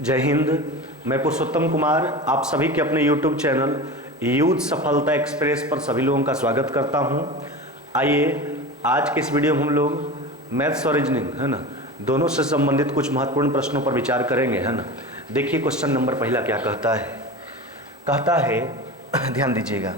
जय हिंद। मैं पुरुषोत्तम कुमार आप सभी के अपने YouTube चैनल यूथ सफलता एक्सप्रेस पर सभी लोगों का स्वागत करता हूं। आइए आज के इस वीडियो में हम लोग मैथ्स और रीजनिंग है ना दोनों से संबंधित कुछ महत्वपूर्ण प्रश्नों पर विचार करेंगे है ना। देखिए क्वेश्चन नंबर पहला क्या कहता है ध्यान दीजिएगा।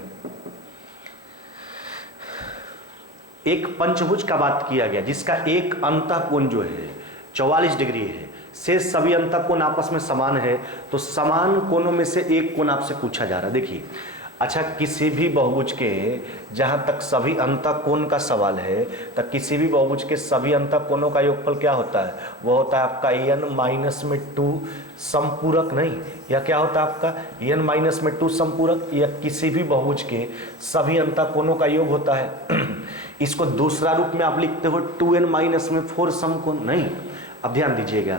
एक पंचभुज का बात किया गया जिसका एक अंतःकोण जो है 44 डिग्री है, शेष सभी अंतःकोण आपस में समान है, तो समान कोणों में से एक कोण आपसे पूछा जा रहा है। देखिए अच्छा, किसी भी बहुभुज के जहां तक सभी अंतःकोण का सवाल है तो किसी भी बहुभुज के सभी अंतःकोणों का योगफल क्या होता है? वो होता है आपका n-2 समपूरक, नहीं, या क्या होता है आपका n-2 समपूरक, या किसी भी बहुभुज के सभी अंतःकोणों का योग होता है। इसको दूसरा रूप में आप लिखते हो 2n-4 समकोण, नहीं। अब ध्यान दीजिएगा,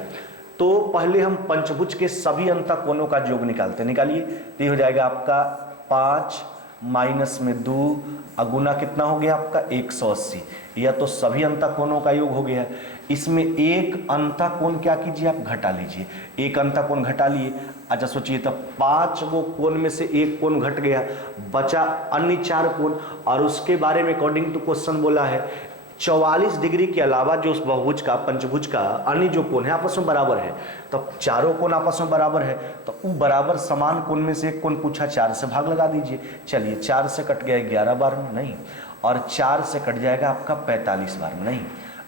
तो पहले हम पंचभुज के सभी अंतःकोणों का योग निकालते हैं। निकालिए, तो ये हो जाएगा आपका 5 - 2 अगुना कितना हो गया आपका 180। यह तो सभी अंतःकोणों का योग हो गया। इसमें एक अंतःकोण क्या कीजिए आप घटा लीजिए, एक अंतःकोण घटा लिए। अच्छा सोचिए, तो 5 वो कोण में से एक कोण घट गया, बचा अन्य 4 कोण, और उसके बारे में अकॉर्डिंग टू क्वेश्चन बोला है 44 डिग्री के अलावा जो उस बहुभुज का पंचभुज का अन्य जो कोण है आपस में बराबर है। तो चारों कोण आपस में बराबर है, तो वो बराबर समान कोण में से एक कोण पूछा, 4 से भाग लगा दीजिए। चलिए 4 से कट गया 11 बार में, नहीं, और 4 से कट जाएगा आपका 45 बार में, नहीं।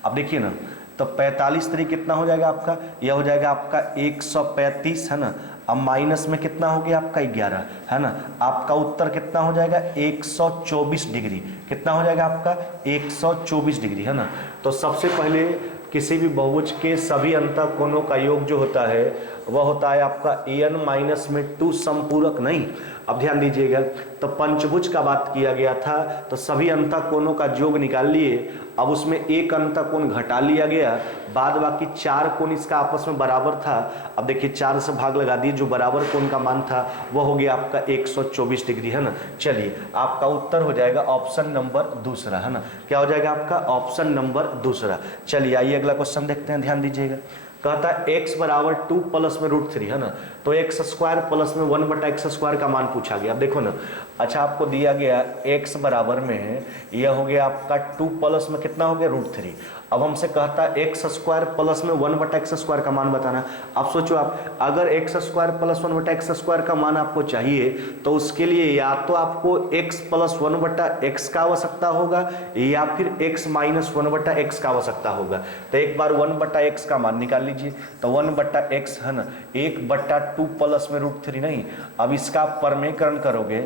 अब देखिए ना, तो 45 तरी कितना हो जाएगा आपका, यह हो जाएगा आपका 135 है ना। अब माइनस में कितना हो गया आपका 11 है ना। आपका उत्तर कितना हो जाएगा 124 डिग्री। कितना हो जाएगा आपका 124 डिग्री है ना। तो सबसे पहले किसी भी बहुभुज के सभी अंतःकोणों का योग जो होता है वह होता है आपका n-2 समपूरक, नहीं। अब ध्यान दीजिएगा, तो पंचभुज का बात किया गया था तो सभी अंतःकोणों का योग निकाल लिए। अब उसमें एक अंतःकोण घटा लिया गया, बाद बाकी 4 कोण इसका आपस में बराबर था। अब देखिए 4 से भाग लगा दिए, जो बराबर कोण का मान था वह हो गया आपका 124 डिग्री है ना। चलिए आपका उत्तर हो जाएगा ऑप्शन नंबर दूसरा है ना। क्या हो जाएगा आपका ऑप्शन नंबर दूसरा। चलिए आइए अगला क्वेश्चन देखते हैं, ध्यान दीजिएगा। कहता है x बराबर 2 प्लस में √3 है ना। तो x स्क्वायर प्लस में 1/x स्क्वायर का मान पूछा गया। अब देखो ना, अच्छा आपको दिया गया x बराबर में यह हो गया आपका 2 प्लस में कितना हो गया √3। अब हमसे कहता है x स्क्वायर प्लस में 1/x स्क्वायर का मान बताना। अब सोचो आप, अगर x square plus 1/x square का मान आपको चाहिए तो उसके लिए या तो आपको x प्लस 1/x का आवश्यकता होगा या फिर x माइनस 1/x का आवश्यकता होगा। तो एक बार 1/x का मान निकाल लीजिए, तो 1/x है ना, 1/2 प्लस में √3, नहीं। अब इसका परमेयकरण करोगे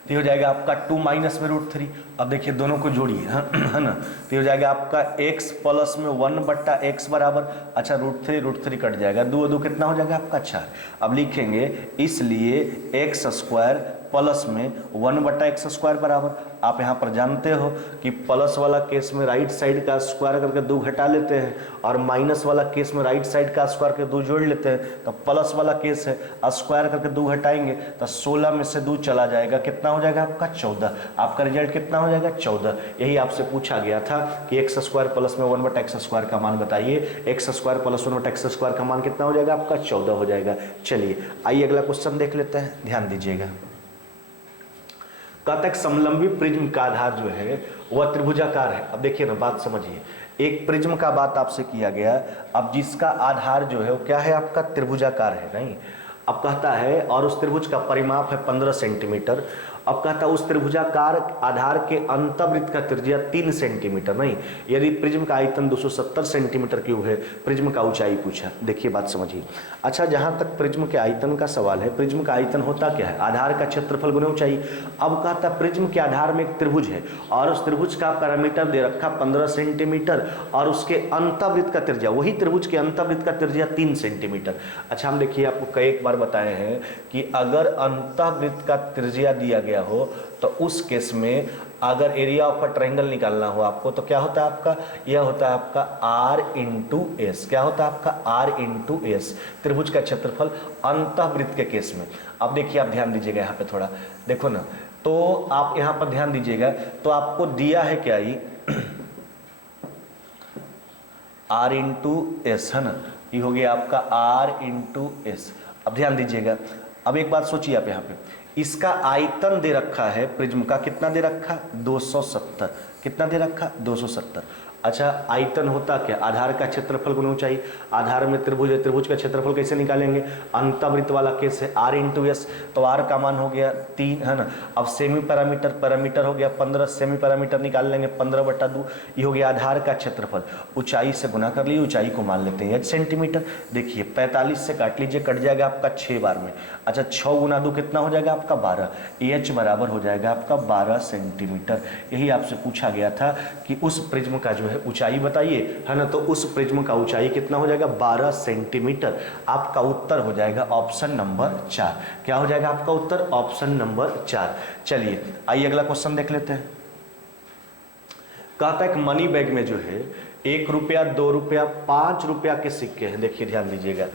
तो हो जाएगा आपका 2 माइनस में √3। अब देखिए दोनों को जोड़िए है ना, तो हो जाएगा आपका x प्लस में 1/x बराबर, अच्छा √3 कट जाएगा, 2 कितना हो जाएगा आपका 4। अब लिखेंगे इसलिए x स्क्वायर प्लस में 1/x स्क्वायर बराबर, आप यहाँ पर जानते हो कि प्लस वाला केस में राइट साइड का स्क्वायर करके 2 घटा लेते हैं, और माइनस वाला केस में राइट साइड का स्क्वायर करके 2 जोड़ लेते हैं। तो प्लस वाला केस है, स्क्वायर करके 2 घटाएंगे तो 16 में से 2 चला जाएगा, कितना हो जाएगा आपका 14। आपका रिजल्ट कितना हो जाएगा 14। यही आपसे पूछा गया था कि x स्क्वायर प्लस में 1/x स्क्वायर का मान बताइए। x square plus 1/x square का मान कितना हो जाएगा आपका 14 हो जाएगा। चलिए आइए अगला क्वेश्चन देख लेते हैं, ध्यान दीजिएगा। कहता है समलंबी प्रिज्म का आधार जो है वह त्रिभुजाकार है। अब देखिए ना, बात समझिए, एक प्रिज्म का बात आपसे किया गया, अब जिसका आधार जो है वो क्या है आपका त्रिभुजाकार है, नहीं। अब कहता है और उस त्रिभुज का परिमाप है 15 सेंटीमीटर। अब कहता है उस त्रिभुजाकार आधार के अंतवृत्त का त्रिज्या 3 सेंटीमीटर, नहीं। यदि प्रिज्म का आयतन 270 सेंटीमीटर क्यूब है, प्रिज्म का ऊंचाई पूछा। देखिए बात समझिए, अच्छा जहां तक प्रिज्म के आयतन का सवाल है, प्रिज्म का आयतन होता क्या है, आधार का क्षेत्रफल गुना ऊंचाई। अब कहता है प्रिज्म के आधार में एक त्रिभुज है और उस त्रिभुज का पैरामीटर दे रखा 15 सेंटीमीटर और उसके अंतवृत्त का त्रिज्या, वही त्रिभुज के अंतवृत्त का त्रिज्या 3 सेंटीमीटर। अच्छा हम देखिए आपको कई एक बार बताए हैं कि अगर अंतवृत्त का त्रिज्या दिया गया हो तो उस केस में अगर एरिया ऑफ अ ट्रायंगल निकालना हो आपको तो क्या होता है आपका, यह होता है आपका r × s। क्या होता है आपका r × s, त्रिभुज का क्षेत्रफल अंतःवृत्त के केस में। अब देखिए आप ध्यान दीजिएगा यहाँ पे थोड़ा देखो ना, तो आप यहाँ पर ध्यान दीजिएगा, तो आपको दिया है क्या, ये r × s है ना। ये हो गया आपका R इंटू एस। अब ध्यान दीजिएगा, अब एक बात सोचिए आप यहाँ पे, इसका आयतन दे रखा है प्रिज्म का, कितना दे रखा, 270, कितना दे रखा, 270। अच्छा, आयतन होता क्या, आधार का क्षेत्रफल गुना ऊंचाई। आधार में त्रिभुज है, त्रिभुज का क्षेत्रफल कैसे निकालेंगे, अंतवृत्त वाला केस है, R इंटू एस, तो R का मान हो गया 3, है ना। अब सेमी पैरामीटर, पैरामीटर हो गया 15, सेमी पैरामीटर निकाल लेंगे 15/2, ये हो गया आधार का क्षेत्रफल। ऊंचाई से गुना कर लीजिए, ऊंचाई को मान लेते हैं h सेंटीमीटर। देखिए 45 से काट लीजिए, कट जाएगा आपका 6 बार में। अच्छा 6 गुना 2 कितना हो जाएगा आपका 12, h बराबर हो जाएगा आपका 12 सेंटीमीटर। यही आपसे पूछा गया था कि उस प्रिज्म का जो है ऊंचाई बताइए, है ना। तो उस प्रिज्म का ऊंचाई कितना हो जाएगा, 12 सेंटीमीटर। आपका उत्तर हो जाएगा ऑप्शन नंबर 4। क्या हो जाएगा आपका उत्तर, ऑप्शन नंबर 4। चलिए आइए अगला क्वेश्चन देख लेते हैं। कहता है कि मनी बैग में जो है 1 रुपया, 2 रुपया, 5 रुपया के सिक्के हैं। देखिए ध्यान दीजिएगा,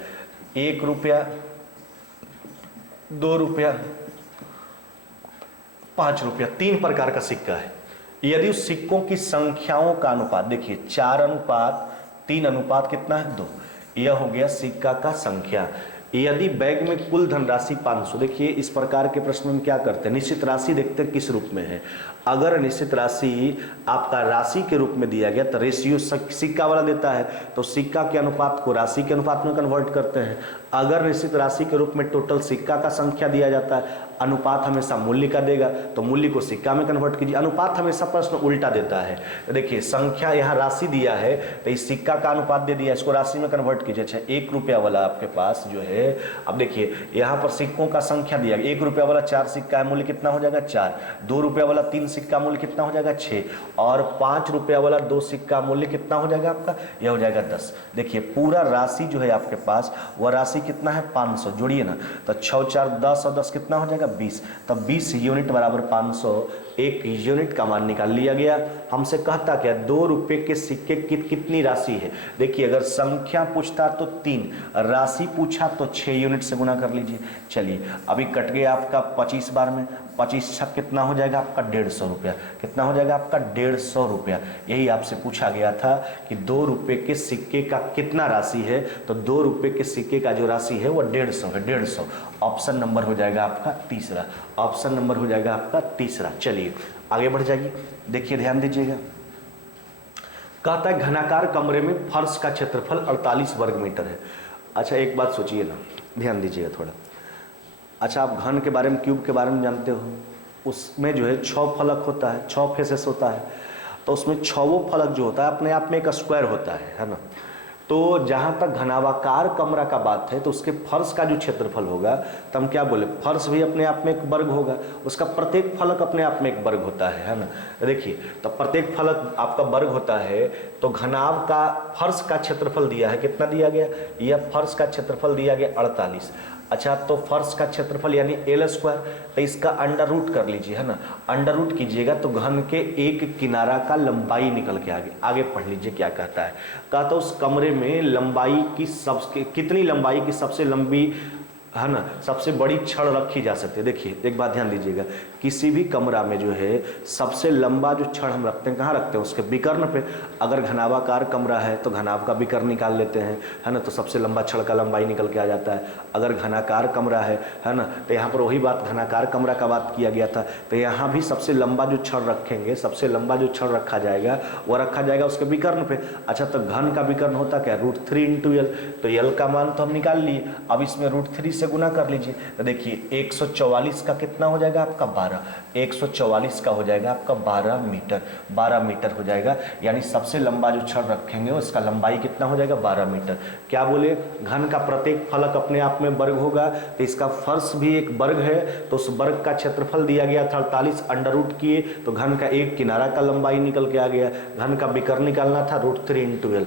1 रुपया, 2 रुपया, 5 रुपया, 3 प्रकार का सिक्का है। यदि उस सिक्कों की संख्याओं का अनुपात, देखिए 4:3 अनुपात कितना है, 2, यह हो गया सिक्का का संख्या। यदि बैग में कुल धनराशि 500, देखिए इस प्रकार के प्रश्न में क्या करते हैं, निश्चित राशि देखते हैं किस रूप में है। अगर निश्चित राशि आपका राशि के रूप में दिया गया तो रेशियो सिक्का वाला देता है, तो सिक्का के अनुपात को राशि के अनुपात में कन्वर्ट करते हैं। अगर निश्चित राशि के रूप में टोटल सिक्का का संख्या दिया जाता है, अनुपात हमेशा मूल्य का देगा, तो मूल्य को सिक्का में कन्वर्ट कीजिए। अनुपात हमेशा प्रश्न उल्टा देता है। तो देखिए संख्या यहाँ राशि दिया है, तो इस सिक्का का अनुपात दे दिया, इसको राशि में कन्वर्ट कीजिए। अच्छा 1 रुपया वाला आपके पास जो है, अब देखिए यहाँ पर सिक्कों का संख्या दिया गया, 1 रुपया वाला 4 सिक्का है, मूल्य कितना हो जाएगा 4। 2 रुपया वाला 3 सिक्का, मूल्य कितना हो जाएगा 6। और 5 रुपया वाला 2 सिक्का, मूल्य कितना हो जाएगा आपका, यह हो जाएगा 10। देखिए पूरा राशि जो है आपके पास, वह राशि कितना है 500, जोड़िए ना, तो 6 4 10 और 10 कितना हो जाएगा 20। तब 20 यूनिट बराबर 500, 1 यूनिट का मान निकाल लिया गया। हमसे कहता क्या, 2 रुपये के सिक्के की कितनी राशि है। देखिए अगर संख्या पूछता तो 3, राशि पूछा तो 6 यूनिट से गुना कर लीजिए। चलिए अभी कट गया आपका 25 बार में, 25 छक कितना हो जाएगा आपका 150 रुपया, कितना हो जाएगा आपका 150 रुपया। यही आपसे पूछा गया था कि 2 रुपये के सिक्के का कितना राशि है, तो 2 रुपये के सिक्के का जो राशि है वो 150 है, 150। ऑप्शन नंबर हो जाएगा आपका तीसरा, ऑप्शन नंबर हो जाएगा आपका तीसरा। चलिए आगे बढ़ जाइए, देखिए ध्यान दीजिएगा। कहता है घनाकार कमरे में फर्श का क्षेत्रफल 48 वर्ग मीटर है। अच्छा एक बात सोचिए ना, ध्यान दीजिएगा थोड़ा। अच्छा आप घन के बारे में, क्यूब के बारे में जानते हो, उसमें जो है 6 फलक होता है, 6 फेसेस होता है, तो उसमें 6 फलक जो होता है अपने आप में एक स्क्वायर होता है ना। तो जहाँ तक घनावाकार कमरा का बात है, तो उसके फर्श का जो क्षेत्रफल होगा, तो हम क्या बोले, फर्श भी अपने आप में एक वर्ग होगा, उसका प्रत्येक फलक अपने आप में एक वर्ग होता है ना। देखिए तो प्रत्येक फलक आपका वर्ग होता है, तो घनाव का फर्श का क्षेत्रफल दिया है, कितना दिया गया, यह फर्श का क्षेत्रफल दिया गया 48। अच्छा तो फर्श का क्षेत्रफल यानी L स्क्वायर, तो इसका अंडर रूट कर लीजिए, है ना। अंडर रूट कीजिएगा तो घन के एक किनारा का लंबाई निकल के आगे पढ़ लीजिए क्या कहता है। कहता उस कमरे में लंबाई की कितनी लंबाई की सबसे लंबी, है ना, सबसे बड़ी छड़ रखी जा सकती है। देखिए एक बात ध्यान दीजिएगा, किसी भी कमरा में जो है सबसे लंबा जो छड़ हम रखते हैं, कहाँ रखते हैं, उसके विकर्ण पे। अगर घनावाकार कमरा है तो घनाव का विकर्ण निकाल लेते हैं, है ना, तो सबसे लंबा छड़ का लंबाई निकल के आ जाता है। अगर घनाकार कमरा है ना, तो यहाँ पर वही बात, घनाकार कमरा का बात किया गया था, तो यहाँ भी सबसे लंबा जो छड़ रखेंगे, सबसे लंबा जो छड़ रखा जाएगा वह रखा जाएगा उसके विकर्ण पे। अच्छा तो घन का विकर्ण होता क्या, √3 × L, तो L का मान तो हम निकाल लिए, अब इसमें √3 से गुना कर लीजिए। तो देखिए 144 का कितना हो जाएगा आपका 12, 144 का हो जाएगा आपका 12 मीटर, 12 मीटर हो जाएगा। यानी सबसे लंबा जो छड़ रखेंगे उसका लंबाई कितना हो जाएगा 12 मीटर। क्या बोले, घन का प्रत्येक फलक अपने आप में वर्ग होगा, तो इसका फर्श भी एक वर्ग है, तो उस वर्ग का क्षेत्रफल दिया गया था 48, अंडर रूट किए तो घन का एक किनारा का लंबाई निकल के आ गया। घन का विकर्ण निकालना था, √3 × L,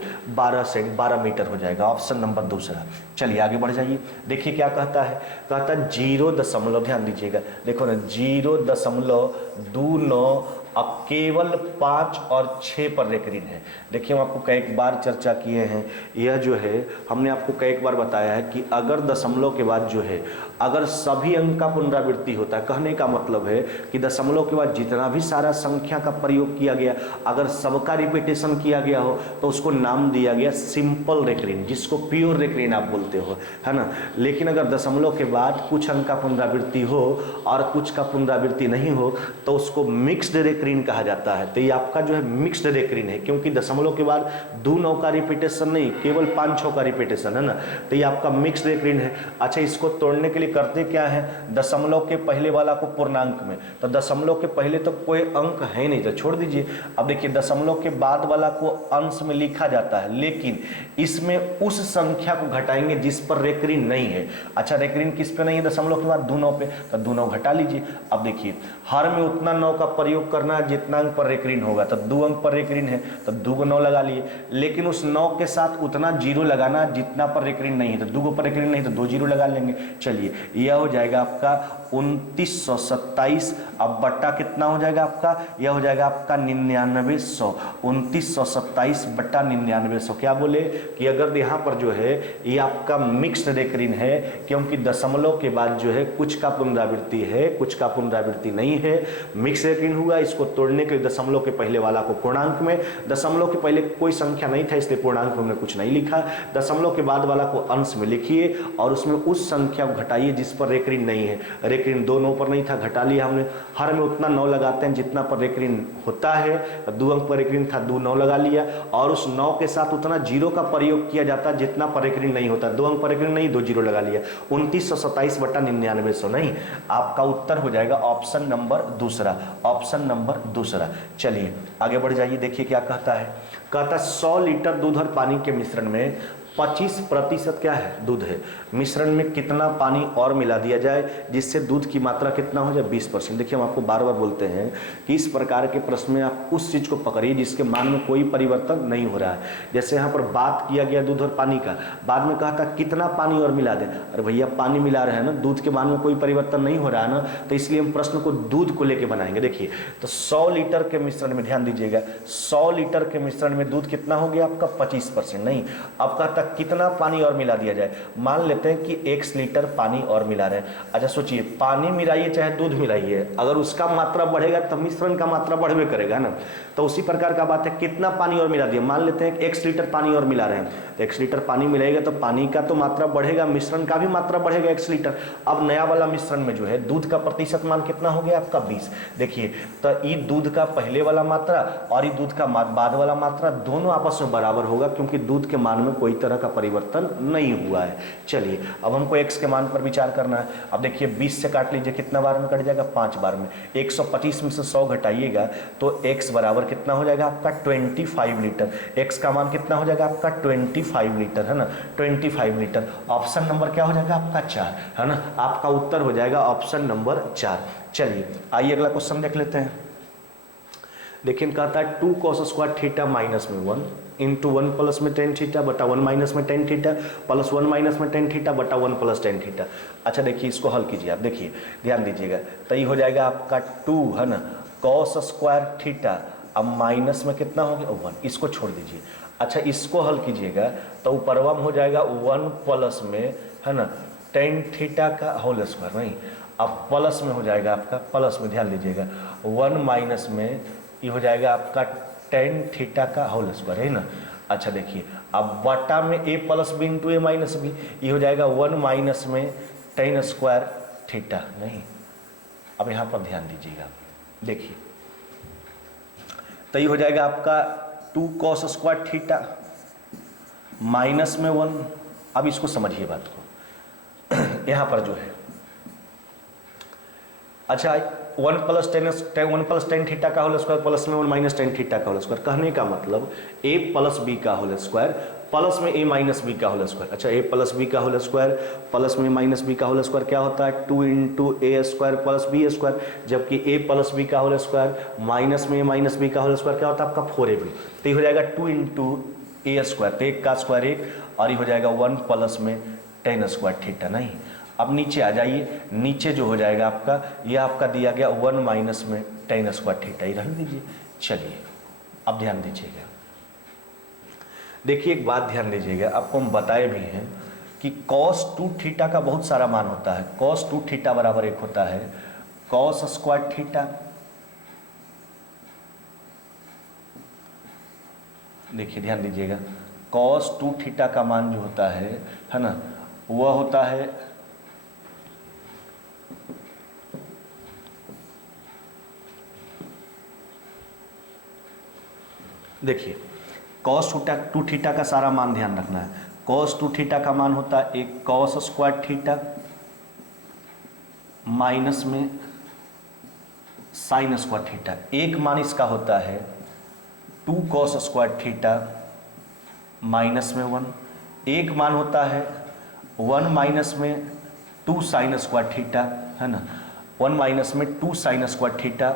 12 मीटर हो जाएगा। ऑप्शन नंबर दूसरा। चलिए आगे बढ़ जाइए, देखिए क्या कहता है। कहता है 0 दशमलव, ध्यान दीजिएगा, देखो ना 0.29 अब केवल 5 और 6 पर रेक ऋण है। देखिए हम आपको कई बार चर्चा किए हैं, यह जो है हमने आपको कई बार बताया है कि अगर दशमलव के बाद जो है अगर सभी अंक का पुनरावृत्ति होता है, कहने का मतलब है कि दशमलव के बाद जितना भी सारा संख्या का प्रयोग किया गया, अगर सबका रिपीटेशन किया गया हो तो उसको नाम दिया गया सिंपल रेक ऋण, जिसको प्योर रेक ऋण आप बोलते हो, है ना। लेकिन अगर दशमलव के बाद कुछ अंक का पुनरावृत्ति हो और कुछ का पुनरावृत्ति नहीं हो तो उसको मिक्स्ड रेक ऋण कहा जाता है। तो ये आपका जो है मिक्स्ड रेक ऋण है, क्योंकि दशमलव के बाद 2 9 का रिपीटेशन नहीं, केवल 5 6 का रिपीटेशन, है ना। तो ये आपका मिक्स्ड रेक ऋण है। अच्छा, इसको तोड़ने के लिए करते क्या है, दशमलव के पहले वाला को पूर्णांक में, तो दशमलव के पहले तो कोई अंक है नहीं तो छोड़ दीजिए। अब देखिए दशमलव के बाद वाला को अंश में लिखा जाता है, लेकिन इसमें उस संख्या को घटाएंगे जिस पर रेक ऋण नहीं है। अच्छा, रेक ऋण किस पे नहीं है दशमलव के बाद, 2 9 पे, तो 2 9 घटा लीजिए। अब देखिए हर में उतना 9 का प्रयोग करना है जितना अंक पर रेक ऋण होगा, तो 2 अंक पर रेक ऋण है तो 2 को 9 लगा लिए, लेकिन उस 9 के साथ उतना जीरो लगाना जितना पर रेक ऋण नहीं है, तो 2 को पर रेक ऋण नहीं तो 2 जीरो लगा लेंगे। चलिए यह हो जाएगा आपका 2927। अब बट्टा कितना हो जाएगा आपका, यह हो जाएगा आपका 9900, 2927 बट्टा 9900। क्या बोले कि अगर यहाँ पर जो है ये आपका मिक्स्ड रेक ऋण है, क्योंकि दशमलव के बाद जो है कुछ का पुनरावृत्ति है कुछ का पुनरावृत्ति नहीं है, मिक्स रेक ऋण हुआ। इसको तोड़ने के लिए दशमलव के पहले वाला को पूर्णांक में, दशमलव के पहले कोई संख्या नहीं था इसलिए पूर्णांक में हमने कुछ नहीं लिखा, दशमलव के बाद वाला को अंश में लिखिए और उसमें उस संख्या को घटाइए जिस पर रेक ऋण नहीं है। रेक ऋण 2 9 पर नहीं था, घटा लिया हमने। हर में उतना 9 लगाते हैं जितना पर रेक ऋण होता है, 2 अंक पर रेक ऋण था, 2 9 लगा लिया, और उस 9 के साथ उतना जीरो का प्रयोग किया जाता है जितना पर रेक ऋण नहीं होता, 2 अंक पर रेक ऋण नहीं, 2 जीरो लगा लिया, 2927 बट्टा 9900। नहीं, आपका उत्तर हो जाएगा ऑप्शन नंबर दूसरा, ऑप्शन नंबर दूसरा। चलिए आगे बढ़ जाइए, देखिए क्या कहता है। कहता है 100 लीटर दूध और पानी के मिश्रण में 25% क्या है, दूध है। मिश्रण में कितना पानी और मिला दिया जाए जिससे दूध की मात्रा कितना हो जाए, 20%। देखिए हम आपको बार बार बोलते हैं कि इस प्रकार के प्रश्न में आप उस चीज़ को पकड़िए जिसके मान में कोई परिवर्तन नहीं हो रहा है। जैसे यहाँ पर बात किया गया दूध और पानी का, बाद में कहा था कितना पानी और मिला दें, अरे भैया पानी मिला रहे हैं ना, दूध के मान में कोई परिवर्तन नहीं हो रहा है ना, तो इसलिए हम प्रश्न को दूध को लेकर बनाएंगे। देखिए तो 100 लीटर के मिश्रण में, ध्यान दीजिएगा, 100 लीटर के मिश्रण में दूध कितना हो गया आपका, 25%। नहीं, अब कहता कितना पानी और मिला दिया जाए। मान लेते हैं कि 1 लीटर पानी और मिला रहे हैं। अच्छा सोचिए, पानी मिलाइए चाहे दूध मिलाइए, अगर उसका मात्रा बढ़ेगा तो मिश्रण का मात्रा बढ़वे करेगा ना। तो उसी प्रकार का बात है, कितना पानी और मिला दिया, मान लेते हैं 1 लीटर पानी और मिला रहे हैं, तो 1 लीटर पानी मिलाएगा तो पानी का तो मात्रा बढ़ेगा, मिश्रण का भी मात्रा बढ़ेगा 1 लीटर। अब नया वाला मिश्रण में जो है दूध का प्रतिशत मान कितना हो गया आपका, 20। देखिए तो ये दूध का पहले वाला मात्रा और ये दूध का बाद वाला मात्रा दोनों आपस में बराबर होगा, क्योंकि दूध के मान में कोई तरह का परिवर्तन नहीं हुआ है। चलिए अब हमको x के मान पर विचार करना है। अब देखिए 20 से काट लीजिए, कितना बार में कट जाएगा, 5 बार में। 125 में से 100 घटाइएगा तो x बराबर कितना हो जाएगा आपका, 25 लीटर। x का मान कितना हो जाएगा आपका, 25 लीटर, है ना, 25 लीटर। ऑप्शन नंबर क्या हो जाएगा आपका, 4, है ना। आपका उत्तर हो जाएगा ऑप्शन नंबर 4। चलिए आइए अगला क्वेश्चन देख लेते हैं। देखिए कहता है 2 cos स्क्वायर थीटा माइनस में 1 इंटू 1 प्लस में tan थीटा बटा 1 माइनस में tan थीटा प्लस 1 माइनस में tan थीटा बटा 1 प्लस tan थीटा। अच्छा देखिए इसको हल कीजिए आप, देखिए ध्यान दीजिएगा, तो ये हो जाएगा आपका 2, है ना, cos स्क्वायर थीटा, अब माइनस में कितना हो गया 1, इसको छोड़ दीजिए। अच्छा इसको हल कीजिएगा तो ऊपरवा में हो जाएगा 1 प्लस में, है ना, tan थीटा का होल स्क्वायर, नहीं, अब प्लस में हो जाएगा आपका, प्लस में ध्यान दीजिएगा 1 माइनस में ये हो जाएगा आपका tan थीटा का होल स्क्वायर, है ना। अच्छा देखिए अब बटा में a plus b into a minus b, ये हो जाएगा 1 माइनस में tan स्क्वायर थीटा। नहीं, अब यहाँ पर ध्यान दीजिएगा, देखिए तो ये हो जाएगा आपका 2 cos स्क्वायर थीटा माइनस में 1। अब इसको समझिए बात को, यहाँ पर जो है, अच्छा 1 प्लस टेन थीटा का होल स्क्वायर प्लस में 1 माइनस tan थीटा का होल स्क्वायर, कहने का मतलब a प्लस बी का होल स्क्वायर प्लस में a माइनस बी का होल स्क्वायर। अच्छा a प्लस बी का होल स्क्वायर प्लस में माइनस बी का होल स्क्वायर क्या होता है, 2 इंटू ए स्क्वायर प्लस बी स्क्वायर, जबकि a प्लस बी का होल स्क्वायर माइनस में a माइनस बी का होल स्क्वायर क्या होता है आपका 4ab। तो ये हो जाएगा 2 इंटू ए स्क्वायर, तो 1 का स्क्वायर 1, और ये हो जाएगा 1 प्लस में tan स्क्वायर थीटा। नहीं, अब नीचे आ जाइए, नीचे जो हो जाएगा आपका, यह आपका दिया गया 1 माइनस में टेन स्क्वायर थीटा, ये रहने दीजिए। चलिए अब ध्यान दीजिएगा, देखिए एक बात ध्यान दीजिएगा, आपको हम बताए भी हैं कि cos 2 थीटा का बहुत सारा मान होता है। cos 2 थीटा बराबर एक होता है cos स्क्वायर थीटा, देखिए ध्यान दीजिएगा, cos 2 थीटा का मान जो होता है ना, वह होता है देखिए cos 2 थीटा का सारा मान ध्यान रखना है। cos 2 थीटा का मान होता है एक cos स्क्वायर थीटा माइनस में साइन स्क्वायर थीटा, एक मान इसका होता है 2 cos स्क्वायर थीटा माइनस में 1, एक मान होता है 1 माइनस में 2 साइन स्क्वायर थीटा, है ना, 1 माइनस में 2 साइन स्क्वायर थीटा,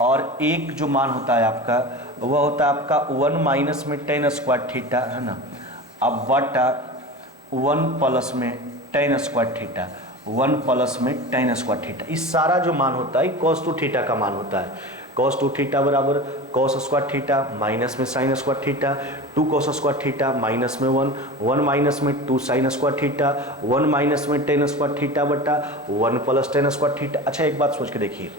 और एक जो मान होता है आपका वह होता है आपका 1 माइनस में टेन स्क्वायर थीटा, है ना, अब बटा 1 प्लस में टेन स्क्वायर थीटा, 1 प्लस में टेन स्क्वायर थीटा। इस सारा जो मान होता है cos 2 थीटा का मान होता है। cos 2 थीटा बराबर cos स्क्वायर थीटा माइनस में sine square theta, 2 cos square theta minus में 1, 1 माइनस में 2 साइन स्क्वायर थीटा, 1 माइनस में टेन स्क्वायर थीटा बटा 1 प्लस टेन स्क्वायर थीटा। अच्छा एक बात सोच के देखिए,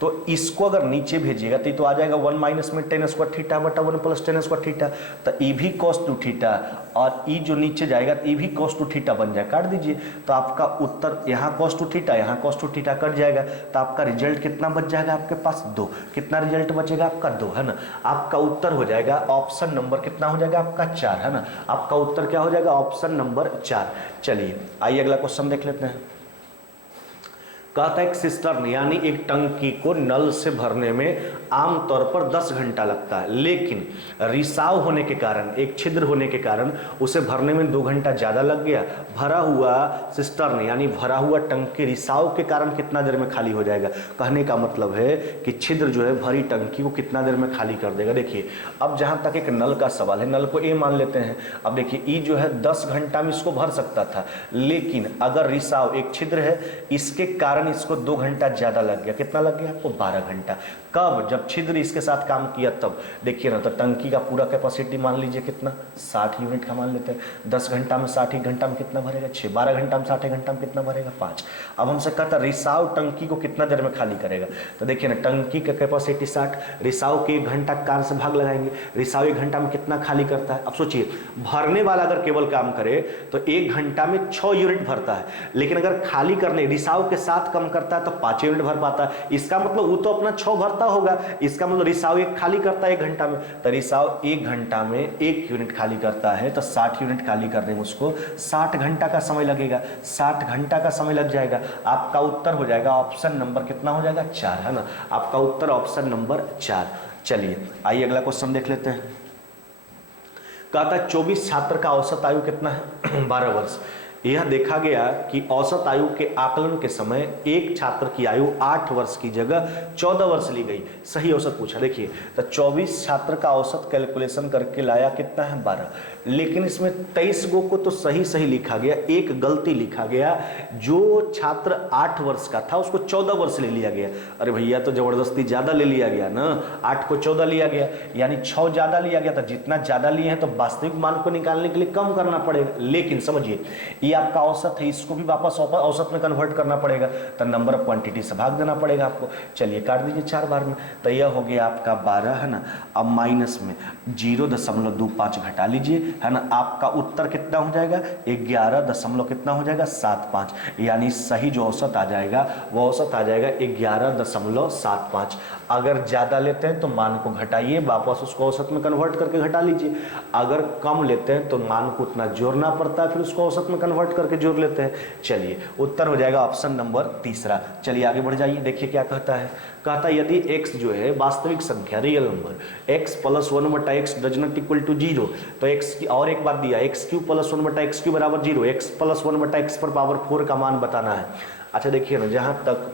तो इसको अगर नीचे भेजिएगा तो आ जाएगा 1 माइनस में टेन स्क्वायर थीटा बटा 1 प्लस टेन स्क्वायर थीटा, तो ई भी cos 2 थीटा और ई जो नीचे जाएगा तो ई भी cos 2 थीटा बन जाए, काट दीजिए, तो आपका उत्तर यहाँ cos 2 थीटा यहाँ cos 2 थीटा कट जाएगा, तो आपका रिजल्ट कितना बच जाएगा आपके पास 2। कितना रिजल्ट बचेगा आपका 2, है ना। आपका उत्तर हो जाएगा ऑप्शन नंबर कितना हो जाएगा आपका 4, है ना। आपका उत्तर क्या हो जाएगा ऑप्शन नंबर 4। चलिए आइए अगला क्वेश्चन देख लेते हैं। कहता है एक सिस्टर्न यानी एक टंकी को नल से भरने में आमतौर पर 10 घंटा लगता है, लेकिन रिसाव होने के कारण, एक छिद्र होने के कारण उसे भरने में 2 घंटा ज़्यादा लग गया। भरा हुआ सिस्टर्न यानी भरा हुआ टंकी रिसाव के कारण कितना देर में खाली हो जाएगा। कहने का मतलब है कि छिद्र जो है भरी टंकी को कितना देर में खाली कर देगा। देखिए अब जहाँ तक एक नल का सवाल है, नल को ए मान लेते हैं। अब देखिए ई जो है 10 घंटा में इसको भर सकता था, लेकिन अगर रिसाव एक छिद्र है इसके कारण इसको 2 घंटा ज्यादा लग गया। कितना लग गया आपको 12 घंटा। कब, जब छिद्र इसके साथ काम किया तब। देखिए ना, तो टंकी का पूरा कैपेसिटी मान लीजिए कितना 60 यूनिट का मान लेते हैं। 10 घंटा में 60 घंटा में कितना भरेगा 6, 12 घंटा में 60 घंटा में कितना भरेगा 5। अब हमसे कहता रिसाव टंकी को कितना देर में खाली करेगा। तो देखिए ना, टंकी का कैपेसिटी 60, रिसाव के 1 घंटा कार से भाग लगाएंगे, रिसाव 1 घंटा में कितना खाली करता है। अब सोचिए भरने वाला अगर केवल काम करे तो 1 घंटा में 6 यूनिट भरता है, लेकिन अगर खाली करने रिसाव के साथ कम करता है तो 5 यूनिट भर पाता है। इसका मतलब वो तो अपना 6 भरता होगा, इसका मतलब रिसाव 1 खाली करता है 1 घंटा में, तो रिसाव 1 घंटा में 1 यूनिट खाली करता है, तो 60 यूनिट खाली करने में उसको 60 घंटा का समय लगेगा। 60 घंटा का समय लग जाएगा। आपका उत्तर हो जाएगा ऑप्शन नंबर कितना हो जाएगा 4, है ना। आपका उत्तर ऑप्शन नंबर 4। चलिए आइए अगला क्वेश्चन देख लेते हैं। कहता है 24 छात्र का औसत आयु कितना है 12 वर्ष। यह देखा गया कि औसत आयु के आकलन के समय एक छात्र की आयु 8 वर्ष की जगह 14 वर्ष ली गई। सही औसत पूछा। देखिए तो 24 छात्र का औसत कैलकुलेशन करके लाया कितना है 12, लेकिन इसमें 23 गो को तो सही लिखा गया, एक गलती लिखा गया। जो छात्र 8 वर्ष का था उसको 14 वर्ष ले लिया गया। अरे भैया तो जबरदस्ती ज्यादा ले लिया गया ना, 8 को 14 लिया गया, यानी 6 ज्यादा लिया गया था। जितना ज्यादा लिए हैं तो वास्तविक मान को निकालने के लिए कम करना पड़ेगा। लेकिन समझिए ये आपका औसत है, इसको भी वापस औसत में कन्वर्ट करना पड़ेगा, तो नंबर ऑफ क्वांटिटी से भाग देना पड़ेगा आपको। चलिए काट दीजिए 4 बार में, तो यह हो गया आपका 12, है ना। अब माइनस में 0.25 घटा लीजिए, है ना। आपका उत्तर कितना हो जाएगा 11 कितना हो जाएगा 75, यानी सही जो औसत आ जाएगा वो औसत आ जाएगा 11.75। अगर ज्यादा लेते हैं तो मान को घटाइए, वापस उसको औसत में कन्वर्ट करके घटा लीजिए। अगर कम लेते हैं तो मान को उतना जोड़ना पड़ता है, फिर उसको औसत में कन्वर्ट करके जोड़ लेते हैं। चलिए उत्तर हो जाएगा ऑप्शन नंबर 3। चलिए आगे बढ़ जाइए, देखिए क्या कहता है। कहता है यदि x जो है वास्तविक संख्या real number x + 1/x does not equal to 0, तो x की और एक बात दिया x³ + 1/x³ बराबर 0, x + 1/x पर पावर 4 का मान बताना है। अच्छा देखिए ना, जहां तक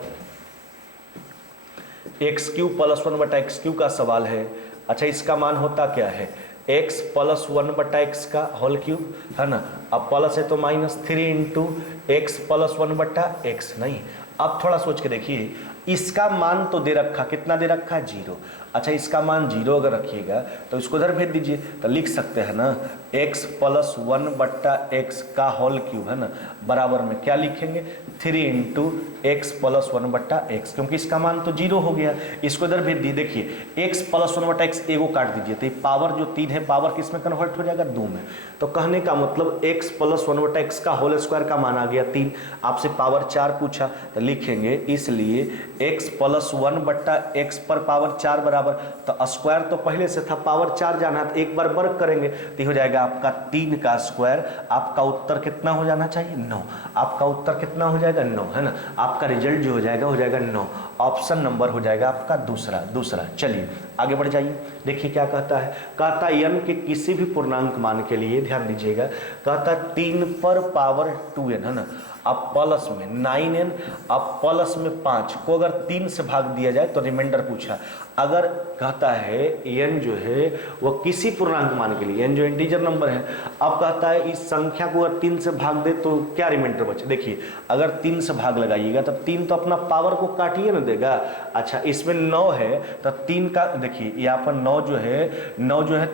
x³ + 1/x³ का सवाल है, अच्छा इसका मान होता क्या है x + 1/x का होल क्यूब, है ना। अब प्लस है तो -3 × x + 1/x नहीं। अब थोड़ा सोच के देखिए, इसका मान तो दे रखा, कितना दे रखा है 0। अच्छा इसका मान 0 अगर रखिएगा तो इसको इधर भेज दीजिए, तो लिख सकते हैं ना x + 1/x का होल क्यूब, है ना, बराबर में क्या लिखेंगे 3 × x + 1/x, क्योंकि इसका मान तो 0 हो गया। इसको इधर भेज दीजिए, देखिए x + 1/x एगो काट दीजिए, तो ये पावर जो 3 है पावर किस में कन्वर्ट हो जाएगा 2 में। तो कहने का मतलब x + 1/x का होल स्क्वायर का मान आ गया 3। आपसे पावर 4 पूछा तो लिखेंगे इसलिए x + 1/x पर पावर 4 बराबर, तो स्क्वायर तो पहले से था, पावर 4 जाना है, तो एक बार वर्ग करेंगे तो हो जाएगा आपका 3 का स्क्वायर। आपका उत्तर कितना हो जाना चाहिए 9। आपका उत्तर कितना हो जाएगा 9, है ना। आपका रिजल्ट जो हो जाएगा 9। ऑप्शन नंबर हो जाएगा आपका दूसरा। चलिए आगे बढ़ जाइए, देखिए क्या कहता है। कहता है n के किसी भी पूर्णांक मान के लिए, ध्यान दीजिएगा, कहता है 3 पर पावर 2n, है ना, अब प्लस में 9n, अब प्लस में 5 को अगर 3 से भाग दिया जाए तो रिमाइंडर पूछा। अगर कहता है n जो है वो किसी पूर्णांक मान के लिए, n जो इंटीजर नंबर है, अब कहता है इस संख्या को अगर 3 से भाग दे तो क्या रिमाइंडर बचे। देखिए अगर 3 से भाग लगाइएगा तो 3 तो अपना पावर को काटिए ना देगा। अच्छा इसमें 9 है तो 3 का, देखिए यहाँ पर 9 जो है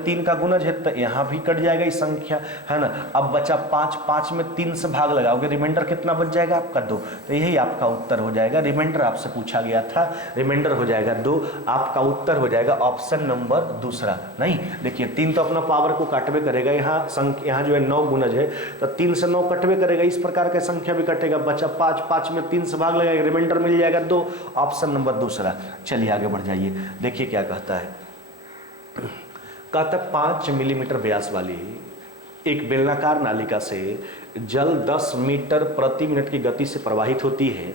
3 का गुणज है, तो यहाँ भी कट जाएगा इस संख्या, है ना। अब बचा 5 में 3 से भाग लगाओगे, रिमाइंडर कितना बच जाएगा आपका 2। तो यही आपका उत्तर हो जाएगा। रिमाइंडर आपसे पूछा गया था, रिमाइंडर हो जाएगा 2। आपका उत्तर हो जाएगा ऑप्शन नंबर दूसरा। नहीं देखिए 3 तो अपना पावर को काटवे करेगा, यहाँ जो है 9 गुणज है तो 3 से 9 कटवे करेगा, इस प्रकार का संख्या भी कटेगा। बचा 5 में 3 से भाग लगाएगा, रिमाइंडर मिल जाएगा 2। ऑप्शन नंबर दूसरा। चलिए आगे बढ़ जाइए, देखिए क्या कहता है। कहता है 5 मिलीमीटर व्यास वाली एक बेलनाकार नालिका से जल 10 मीटर प्रति मिनट की गति से प्रवाहित होती है।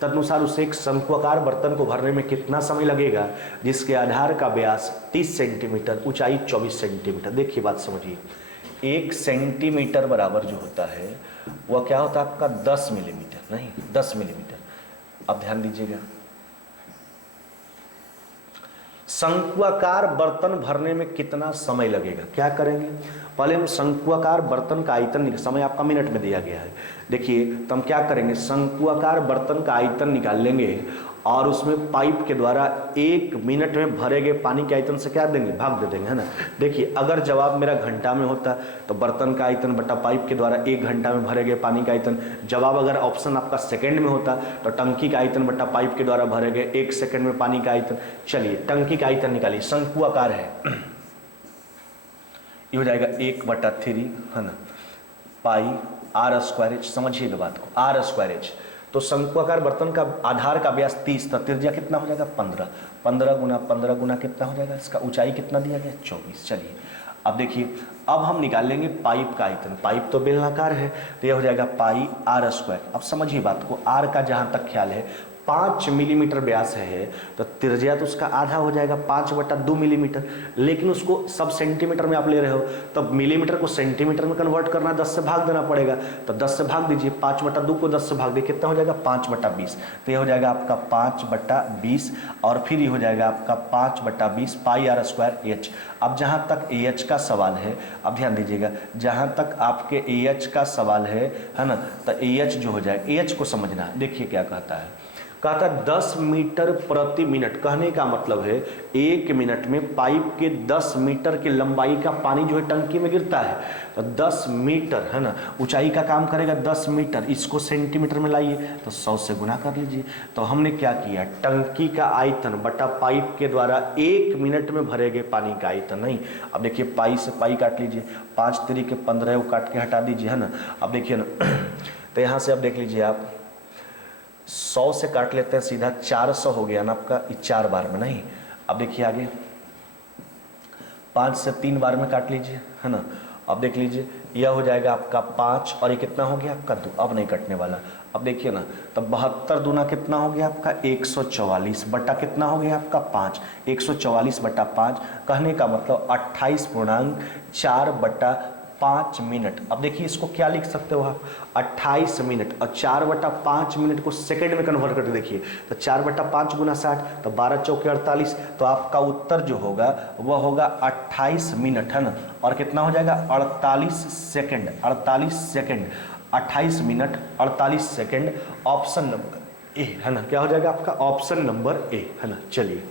तदनुसार उसे एक शंक्वाकार बर्तन को भरने में कितना समय लगेगा, जिसके आधार का व्यास 30 सेंटीमीटर, ऊंचाई 24 सेंटीमीटर। देखिए बात समझिए, 1 सेंटीमीटर बराबर जो होता है वह क्या होता है आपका 10 मिलीमीटर, नहीं 10 मिलीमीटर। अब ध्यान दीजिएगा, शंक्वाकार बर्तन भरने में कितना समय लगेगा। क्या करेंगे, पहले हम शंक्वाकार बर्तन का आयतन, समय आपका मिनट में दिया गया है, देखिए तो हम क्या करेंगे, शंक्वाकार बर्तन का आयतन निकाल लेंगे और उसमें पाइप के द्वारा 1 मिनट में भरे गए पानी के आयतन से क्या देंगे, भाग दे देंगे, है ना। देखिए अगर जवाब मेरा घंटा में होता तो बर्तन का आयतन बटा पाइप के द्वारा 1 घंटा में भरे गए पानी का आयतन। जवाब अगर ऑप्शन आपका सेकंड में होता तो टंकी का आयतन बटा पाइप के द्वारा भरे गए 1 सेकंड में पानी का आयतन। चलिए टंकी का आयतन निकालिए, शंक्वाकार है, ये हो जाएगा 1/3, है ना, पाई r²h। समझिएगा बात को, r²h। तो शंक्वाकार बर्तन का आधार का व्यास 30, तो त्रिज्या कितना हो जाएगा 15। 15 गुना कितना हो जाएगा, इसका ऊंचाई कितना दिया गया 24। चलिए अब देखिए, अब हम निकाल लेंगे पाइप का आयतन। पाइप तो बेलनाकार है तो यह हो जाएगा पाई r²। अब समझिए बात को, r का जहां तक ख्याल है 5 मिलीमीटर व्यास है तो त्रिज्या तो उसका आधा हो जाएगा 5/2 मिलीमीटर। लेकिन उसको सब सेंटीमीटर में आप ले रहे हो, तब मिलीमीटर को सेंटीमीटर में कन्वर्ट करना, 10 से भाग देना पड़ेगा। तो 10 से भाग दीजिए, 5/2 को 10 से भाग दीजिए, कितना हो जाएगा 5/20। तो ये हो जाएगा आपका 5/20 और फिर ये हो जाएगा आपका 5/20 पाई r²h। अब जहाँ तक AH का सवाल है, अब ध्यान दीजिएगा, जहाँ तक आपके AH का सवाल है ना, तो AH जो हो जाए, AH को समझना। देखिए क्या कहता है, कहता 10 मीटर प्रति मिनट। कहने का मतलब है 1 मिनट में पाइप के 10 मीटर की लंबाई का पानी जो है टंकी में गिरता है। तो 10 मीटर, है ना, ऊंचाई का काम करेगा 10 मीटर। इसको सेंटीमीटर में लाइए तो 100 से गुना कर लीजिए। तो हमने क्या किया, टंकी का आयतन बटा पाइप के द्वारा 1 मिनट में भरे गए पानी का आयतन। नहीं, अब देखिए पाई से पाई काट लीजिए, 5 × 15 वो काट के हटा दीजिए, है ना। अब देखिए ना तो यहाँ से अब देख लीजिए आप, 100 से काट लेते हैं सीधा, 400 हो गया ना आपका 4 बार में। नहीं, अब देखिए आगे 5 से 3 बार में काट लीजिए, है ना। अब देख लीजिए यह हो जाएगा आपका 5 और ये कितना हो गया आपका 2, अब नहीं कटने वाला। अब देखिए ना, तब 72 दूना कितना हो गया आपका 144 बटा कितना हो गया आपका 5, 144/5। कहने का मतलब 28.4/5 मिनट। अब देखिए इसको क्या लिख सकते हो आप, 28 मिनट और 4/5 मिनट को सेकंड में कन्वर्ट करके देखिए, तो 4/5 गुना 60, तो 12 चौके 48। तो आपका उत्तर जो होगा वह होगा 28 मिनट, है ना, और कितना हो जाएगा 48 second, 28 minute 48 second. Option A, है ना, क्या हो जाएगा आपका ऑप्शन नंबर ए, है ना। चलिए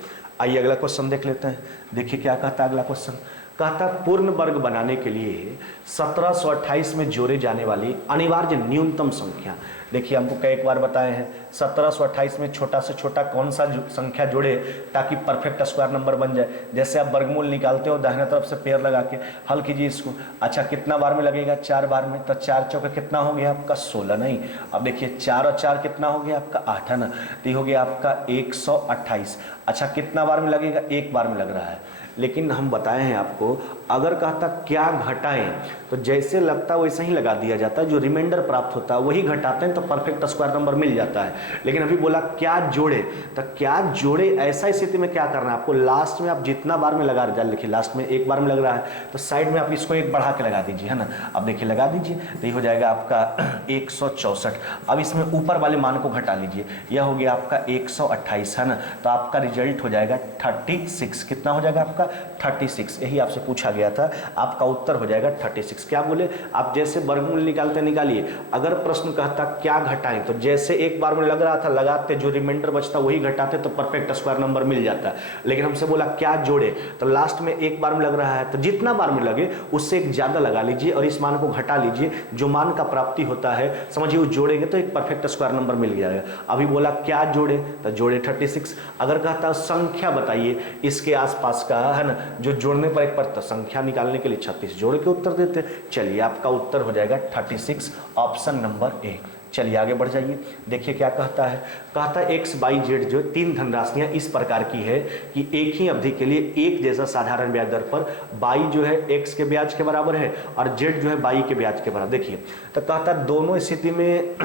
आइए अगला क्वेश्चन देख लेते हैं। देखिए क्या कहता है अगला क्वेश्चन, कहता पूर्ण वर्ग बनाने के लिए 1728 में जोड़े जाने वाली अनिवार्य न्यूनतम संख्या। देखिए हमको कई बार बताए हैं 1728 में छोटा से छोटा कौन सा संख्या जोड़े ताकि परफेक्ट स्क्वायर नंबर बन जाए। जैसे आप वर्गमूल निकालते हो दाहिने तरफ से पेड़ लगा के हल कीजिए इसको। अच्छा कितना बार में लगेगा, 4 बार में, तो 4 चौके कितना हो गया आपका 16, नहीं। अब देखिए 4 और 4 कितना हो गया आपका 8, है ना, तो ये हो गया आपका 128। अच्छा कितना बार में लगेगा, 1 बार में लग रहा है। लेकिन हम बताए हैं आपको अगर कहता क्या घटाएं तो जैसे लगता वैसे ही लगा दिया जाता है, जो रिमाइंडर प्राप्त होता है वही घटाते हैं तो परफेक्ट स्क्वायर नंबर मिल जाता है। लेकिन अभी बोला क्या जोड़े, तो क्या जोड़े ऐसा स्थिति में क्या करना है आपको, लास्ट में आप जितना बार में लगा रहे, लिखिए लास्ट में 1 बार में लग रहा है तो साइड में आप इसको 1 बढ़ा के लगा दीजिए, है ना। अब देखिए लगा दीजिए तो ये हो जाएगा आपका 164। अब इसमें ऊपर वाले मान को घटा लीजिए, यह हो गया आपका 128, है ना, तो आपका रिजल्ट हो जाएगा 36। कितना हो जाएगा आपका 36, यही आपसे पूछा गया था, आपका उत्तर हो जाएगा 36। क्या बोले आप जैसे वर्गमूल निकालते निकालिए, अगर प्रश्न कहता क्या घटाएं तो जैसे 1 बार में लग रहा था लगाते, जो रिमाइंडर बचता वही घटाते तो परफेक्ट स्क्वायर नंबर मिल जाता। लेकिन हमसे बोला क्या जोड़े, तो लास्ट में 1 बार में लग रहा है तो जितना बार में लगे उससे एक ज्यादा लगा लीजिए और इस मान को घटा लीजिए, जो मान का प्राप्ति होता है समझिए वो जोड़ेंगे तो एक परफेक्ट स्क्वायर नंबर मिल जाएगा। अभी बोला क्या जोड़े, तो जोड़े 36। अगर कहता संख्या बताइए इसके आसपास का, है ना, जो जोड़ने पर एक पर संख्या निकालने के लिए 36 जोड़ के उत्तर देते। चलिए आपका उत्तर हो जाएगा 36, ऑप्शन नंबर ए। चलिए आगे बढ़ जाइए। देखिए क्या कहता है, कहता है एक्स वाई जेड जो 3 धनराशियां इस प्रकार की है कि एक ही अवधि के लिए एक जैसा साधारण ब्याज दर पर वाई जो है एक्स के ब्याज के बराबर है और जेड जो है वाई के ब्याज के बराबर। देखिए तो कहता है दोनों स्थिति में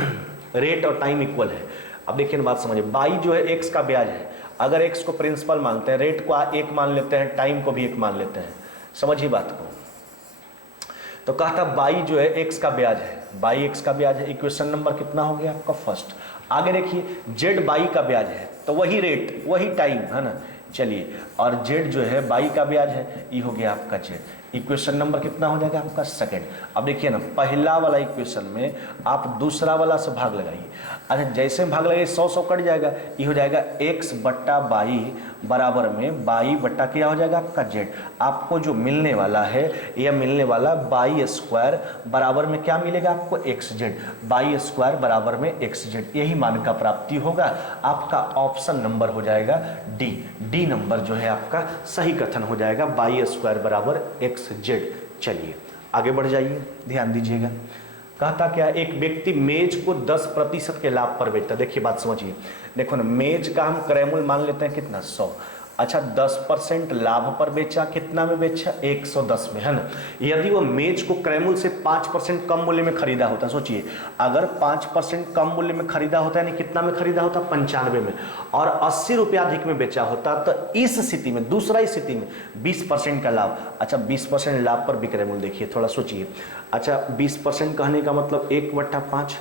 रेट और टाइम इक्वल है। अब देखिए बात समझिए, वाई जो है एक्स का ब्याज है, अगर एक्स को प्रिंसिपल मानते हैं, रेट को 1 मान लेते हैं, टाइम को भी 1 मान लेते हैं, समझिए बात को। तो कहता बाई जो है एक्स का ब्याज है, बाई एक्स का ब्याज है, इक्वेशन नंबर कितना हो गया आपका फर्स्ट। आगे देखिए जेड बाई का ब्याज है तो वही रेट वही टाइम, है ना। चलिए और जेड जो है बाई का ब्याज है, ये हो गया आपका जेड, इक्वेशन नंबर कितना हो जाएगा आपका सेकंड। अब देखिए ना पहला वाला इक्वेशन में आप दूसरा वाला से भाग लगाइए। अच्छा जैसे भाग लगाइए 100 कट जाएगा, ये हो जाएगा x बट्टा बाई बराबर में बाई बट्टा क्या हो जाएगा आपका जेड। आपको जो मिलने वाला है यह मिलने वाला बाई स्क्वायर बराबर में क्या मिलेगा आपको एक्स जेड, बाई स्क्वायर बराबर में एक्स जेड, यही मान का प्राप्ति होगा। आपका ऑप्शन नंबर हो जाएगा डी, डी नंबर जो है आपका सही कथन हो जाएगा, बाई स्क्वायर बराबर एक्स जेड। चलिए आगे बढ़ जाइए, ध्यान दीजिएगा। कहता क्या, एक व्यक्ति मेज को 10% के लाभ पर बेचता। देखिए बात समझिए, देखो ना मेज का हम क्रयमूल्य मान लेते हैं कितना 100, अच्छा 10% लाभ पर बेचा, कितना में बेचा 110 में, है ना। यदि वो मेज को क्रयमूल्य से 5% कम मूल्य में खरीदा होता, सोचिए अगर 5% कम मूल्य में खरीदा होता यानी कितना में खरीदा होता 95 में, और 80 रुपया अधिक में बेचा होता, तो इस स्थिति में दूसरा स्थिति में 20% का लाभ। अच्छा 20% लाभ पर विक्रय मूल्य देखिए थोड़ा सोचिए। अच्छा 20% कहने का मतलब 1/5,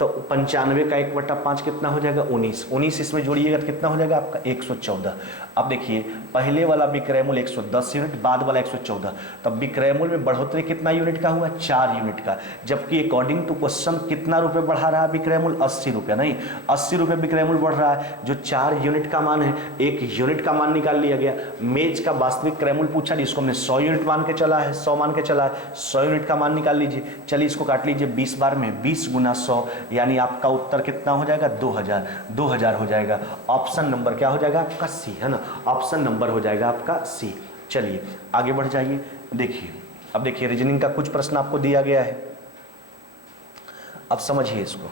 तो 95 का 1/5 कितना हो जाएगा 19 इसमें जोड़िएगा तो कितना हो जाएगा आपका 114। अब देखिए पहले वाला विक्रय मूल्य 110 यूनिट, बाद वाला 114, तब विक्रय मूल्य में बढ़ोतरी कितना यूनिट का हुआ 4 यूनिट का, जबकि अकॉर्डिंग टू क्वेश्चन कितना रुपए बढ़ा रहा है विक्रय मूल्य 80 रुपया, नहीं 80 रुपये विक्रय मूल्य बढ़ रहा है। जो 4 यूनिट का मान है 1 यूनिट का मान निकाल लिया गया। मेज का वास्तविक क्रय मूल्य पूछा जिसको हमने 100 यूनिट मान के चला है, 100 मान के चला है, 100 यूनिट का मान निकाल लीजिए। चलिए इसको काट लीजिए 20 बार में, 20 गुना 100 यानी आपका उत्तर कितना हो जाएगा 2000 हो जाएगा। ऑप्शन नंबर क्या हो जाएगा आपका सी, है ना, ऑप्शन नंबर हो जाएगा आपका सी। चलिए आगे बढ़ जाइए। देखिए अब देखिए रीजनिंग का कुछ प्रश्न आपको दिया गया है, अब समझिए इसको।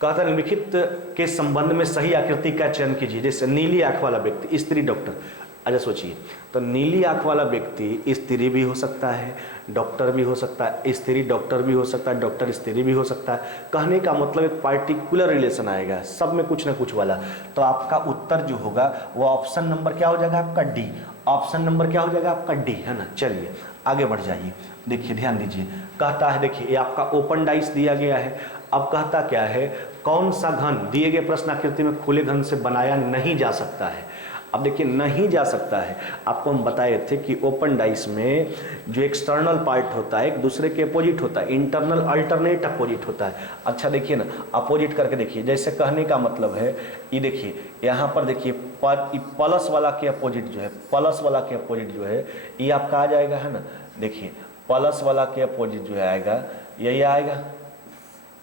कहता निम्नलिखित के संबंध में सही आकृति का चयन कीजिए। जैसे नीली आंख वाला व्यक्ति स्त्री डॉक्टर, अच्छा सोचिए तो नीली आंख वाला व्यक्ति स्त्री भी हो सकता है, डॉक्टर भी हो सकता है, स्त्री डॉक्टर भी हो सकता है, डॉक्टर स्त्री भी हो सकता है। कहने का मतलब एक पार्टिकुलर रिलेशन आएगा सब में कुछ ना कुछ वाला, तो आपका उत्तर जो होगा वो ऑप्शन नंबर क्या हो जाएगा आपका डी, ऑप्शन नंबर क्या हो जाएगा आपका डी, है ना। चलिए आगे बढ़ जाइए। देखिए ध्यान दीजिए, कहता है देखिए ये आपका ओपन डाइस दिया गया है। अब कहता क्या है, कौन सा घन दिए गए प्रश्न आकृति में खुले घन से बनाया नहीं जा सकता है। अब देखिए नहीं जा सकता है। आपको हम बताए थे कि ओपन डाइस में जो एक्सटर्नल पार्ट होता है एक दूसरे के अपोजिट होता है, इंटरनल अल्टरनेट अपोजिट होता है। अच्छा देखिए ना, अपोजिट करके देखिए, जैसे कहने का मतलब है ये देखिए यहाँ पर देखिए प्लस वाला के अपोजिट जो है, प्लस वाला के अपोजिट जो है ये आपका आ जाएगा, है ना। देखिए प्लस वाला के अपोजिट जो है आएगा, यही आएगा,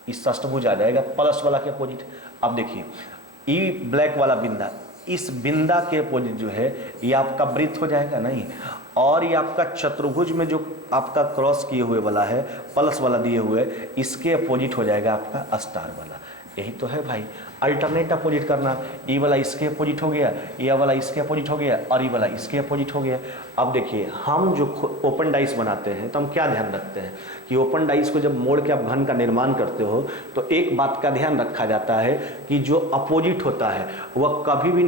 इस षष्ठभुज आ जाएगा प्लस वाला के अपोजिट। अब देखिए ई ब्लैक वाला बिंदा, इस बिंदा के अपोजिट जो है ये आपका वृत्त हो जाएगा नहीं, और ये आपका चतुर्भुज में जो आपका क्रॉस किए हुए वाला है, प्लस वाला दिए हुए, इसके अपोजिट हो जाएगा आपका स्टार वाला। यही तो है भाई, अल्टरनेट अपोजिट करना। ये वाला इसके अपोजिट हो गया, ये वाला इसके अपोजिट हो गया, और ये वाला इसके अपोजिट हो गया। अब देखिए हम जो ओपन डाइस बनाते हैं तो हम क्या ध्यान रखते हैं कि ओपन डाइस को जब मोड़ के आप घन का निर्माण करते हो तो एक बात का ध्यान रखा जाता है कि जो अपोजिट होता है वह कभी भी